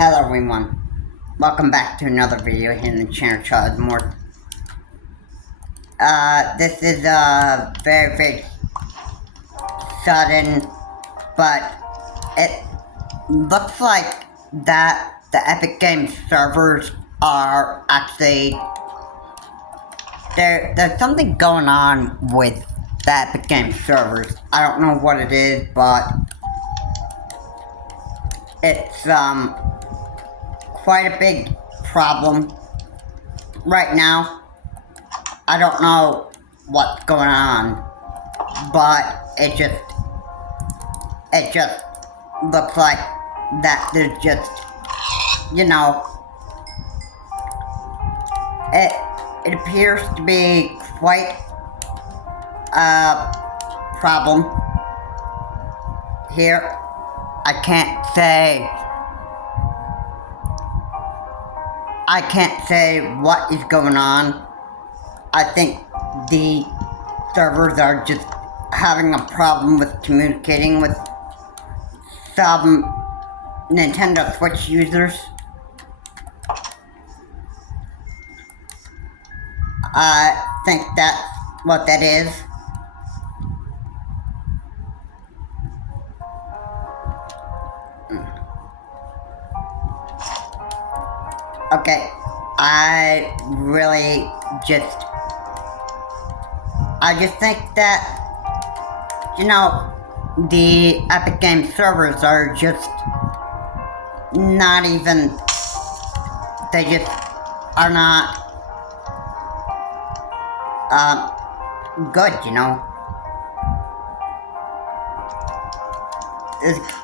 Hello everyone, welcome back to another video here in the channel Child More. This is very sudden, but it looks like that the Epic Games servers are actually, there's something going on with the Epic Games servers. I don't know what it is, but it's quite a big problem right now. I don't know what's going on, but it just looks like that there's just, it appears to be quite a problem here. I can't say what is going on. I think the servers are just having a problem with communicating with some Nintendo Switch users. I think that's what that is. Okay, I just think that, the Epic Games servers are just not even, they just are not, good,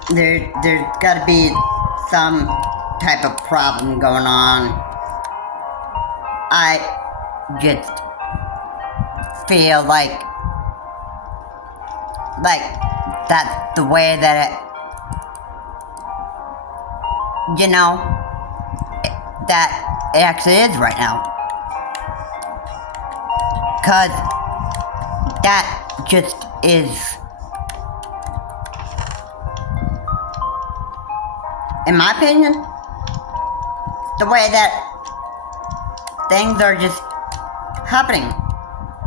There's gotta be some type of problem going on. I just feel like that's the way that that it actually is right now. 'Cause that just is, in my opinion, the way that things are just happening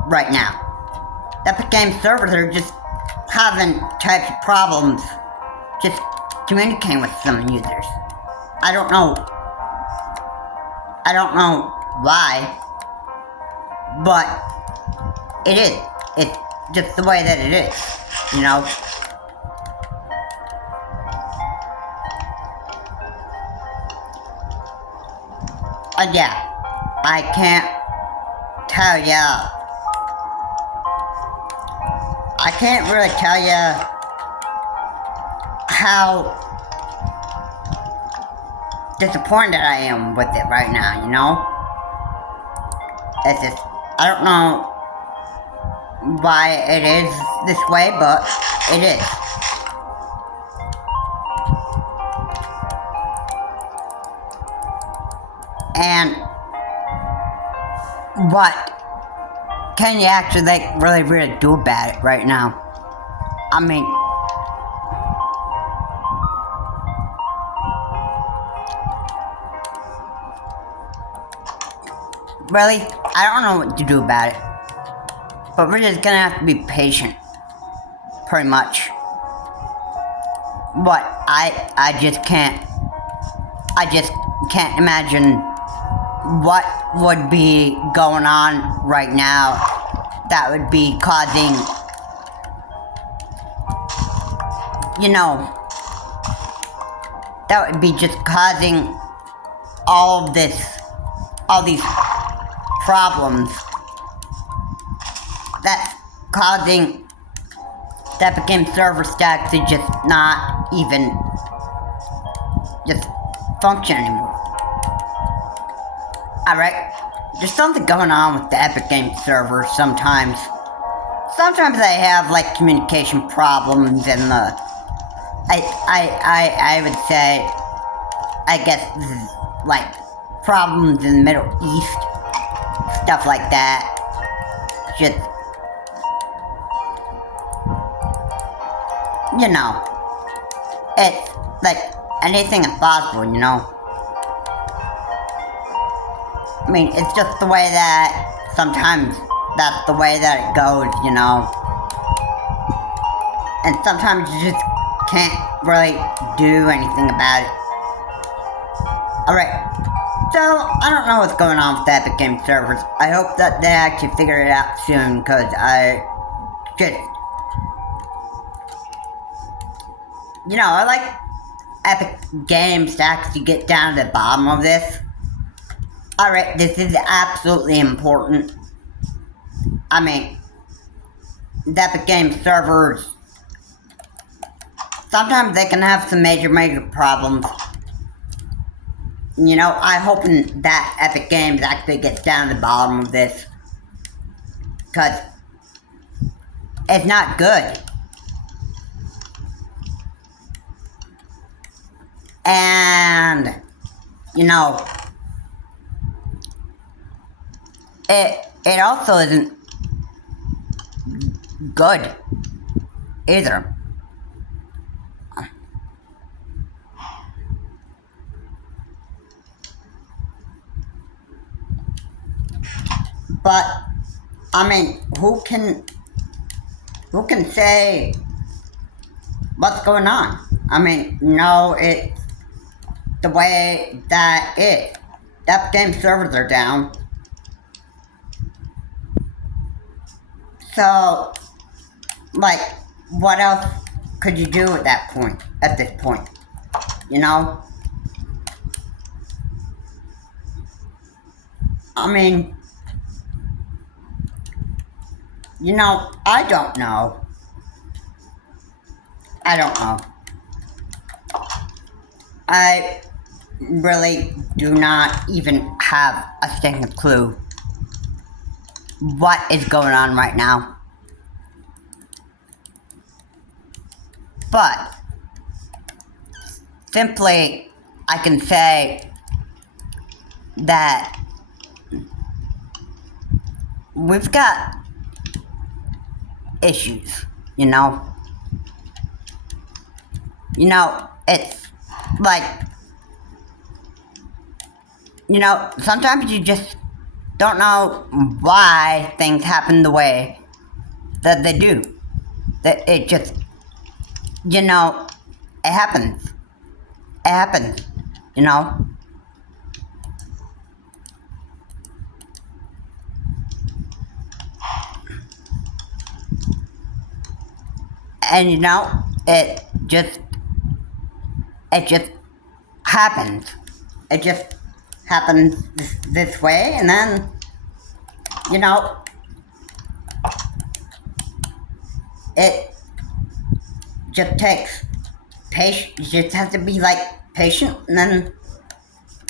right now. The Epic Games servers are just having types of problems just communicating with some users. I don't know why, but it is. It's just the way that it is, Yeah, I can't tell ya. I can't really tell ya how disappointed I am with it right now, It's just, I don't know why it is this way, but it is. And what can you actually really do about it right now? I mean, really, I don't know what to do about it. But we're just gonna have to be patient, pretty much. But I just can't imagine what would be going on right now that would be causing, that would be just causing all these problems, that's causing the Epic Games server stack to just not even just function anymore. Alright, there's something going on with the Epic Games server sometimes. Sometimes they have communication problems and I would say, I guess this is problems in the Middle East, stuff like that. Just, it's anything is possible, I mean, it's just the way that sometimes that's the way that it goes, you know. And sometimes you just can't really do anything about it. Alright, so I don't know what's going on with the Epic Game servers. I hope that they actually figure it out soon, because I just... You know, I like Epic Games to actually get down to the bottom of this. Alright, this is absolutely important. I mean, the Epic Games servers, sometimes they can have some major problems. You know, I'm hoping that Epic Games actually gets down to the bottom of this. Because it's not good. And, you know, it also isn't good either. But I mean, who can say what's going on? I mean, no, it's the way that Epic Game servers are down. So, like, what else could you do at this point? You know? I mean, you know, I don't know. I really do not even have a single clue what is going on right now. But simply, I can say that we've got issues, you know? You know, it's like, you know, sometimes you just don't know why things happen the way that they do. That it just, you know, it happens. It happens, you know? And you know, it just happens. It just happens this way, and then, you know, it just takes patience. You just have to be, like, patient, and then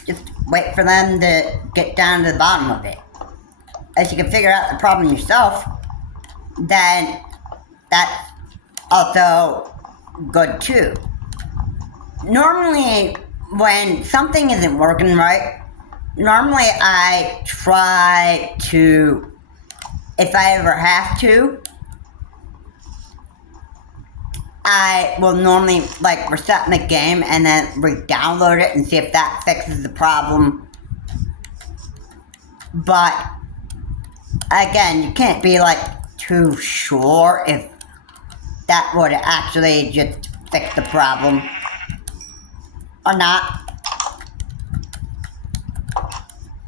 just wait for them to get down to the bottom of it. If you can figure out the problem yourself, then that's also good too. Normally, when something isn't working right, normally I try to, if I ever have to, I will normally, like, reset the game and then re-download it and see if that fixes the problem. But again, you can't be, like, too sure if that would actually just fix the problem or not.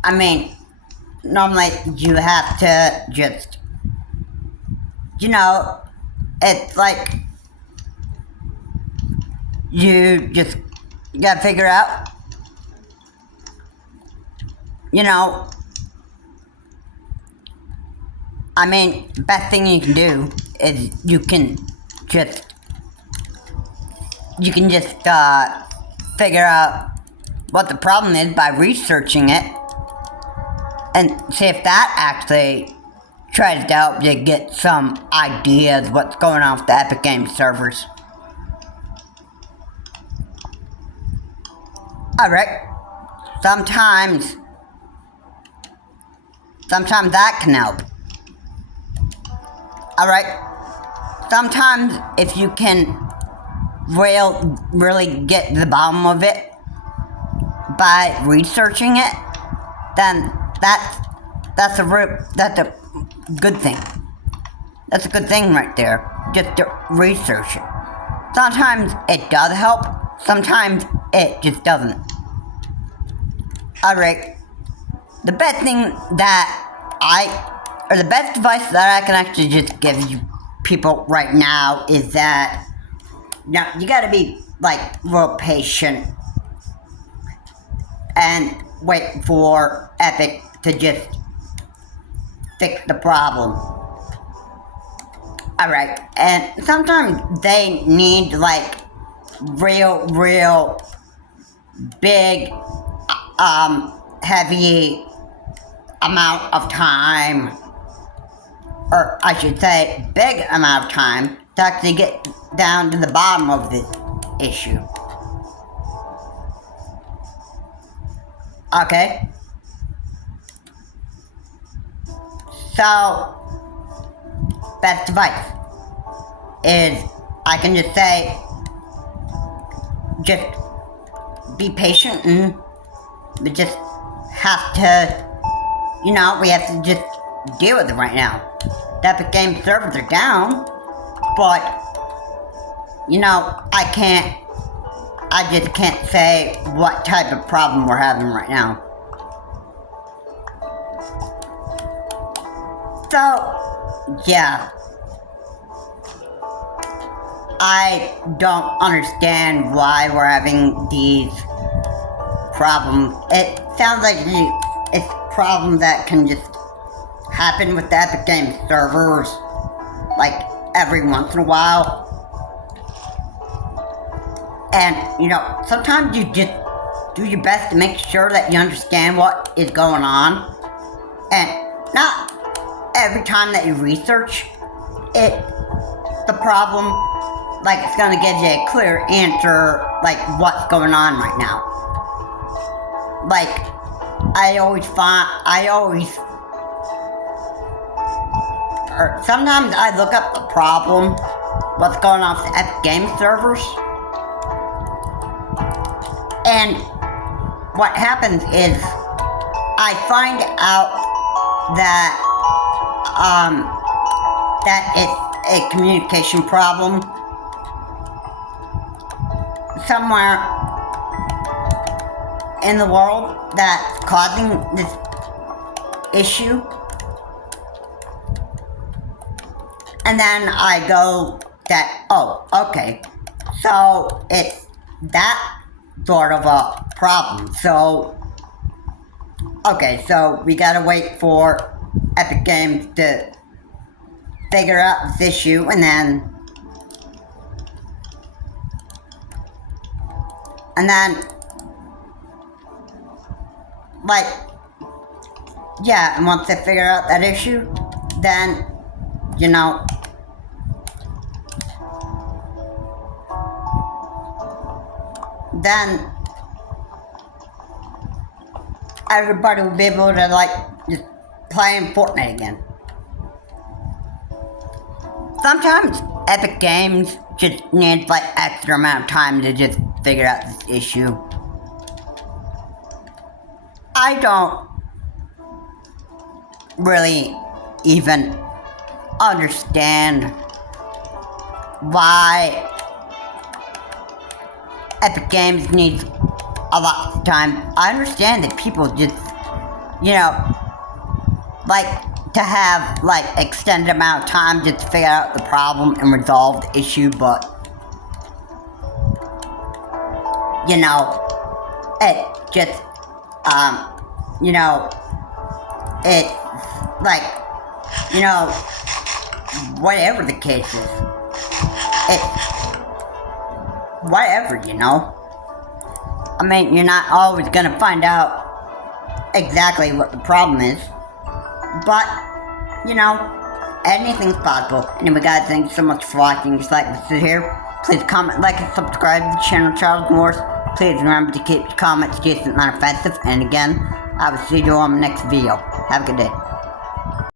I mean, normally you have to just, you know, it's like you gotta figure out, you know, I mean, the best thing you can do is you can just figure out what the problem is by researching it and see if that actually tries to help you get some ideas what's going on with the Epic Games servers. Alright, sometimes that can help. Alright, sometimes if you can really get to the bottom of it by researching it, then That's a good thing. That's a good thing right there. Just to research it. Sometimes it does help, sometimes it just doesn't. Alright. The best thing the best advice that I can actually just give you people right now is that you gotta be like real patient and wait for Epic to just fix the problem. Alright, and sometimes they need like real big heavy amount of time, or I should say big amount of time, to actually get down to the bottom of this issue. Okay? So, best advice is, I can just say, just be patient, and we just have to, we have to just deal with it right now. The Epic Games servers are down, but, I just can't say what type of problem we're having right now. So, yeah. I don't understand why we're having these problems. It sounds like it's a problem that can just happen with the Epic Games servers, like, every once in a while. And, sometimes you just do your best to make sure that you understand what is going on. And not every time that you research the problem, like, it's gonna give you a clear answer, like, what's going on right now. Like, sometimes I look up the problem, what's going on with the Epic Games servers, and what happens is, I find out that it's a communication problem somewhere in the world that's causing this issue. And then I go that, oh, okay, so it's that sort of a problem. So, okay, so we gotta wait for Epic Games to figure out this issue, and then like, yeah, and once they figure out that issue, then, then everybody will be able to, like, just play in Fortnite again. Sometimes Epic Games just needs, like, extra amount of time to just figure out this issue. I don't really even understand why Epic Games needs a lot of time. I understand that people just, like to have, like, extended amount of time just to figure out the problem and resolve the issue, but, it just, it's like, whatever the case is, whatever, I mean, you're not always gonna find out exactly what the problem is, but, anything's possible. Anyway, guys, thank you so much for watching. Just like this is here, please comment, like, and subscribe to the channel, Charles Morris. Please remember to keep your comments decent and non-offensive, and again, I will see you on the next video. Have a good day.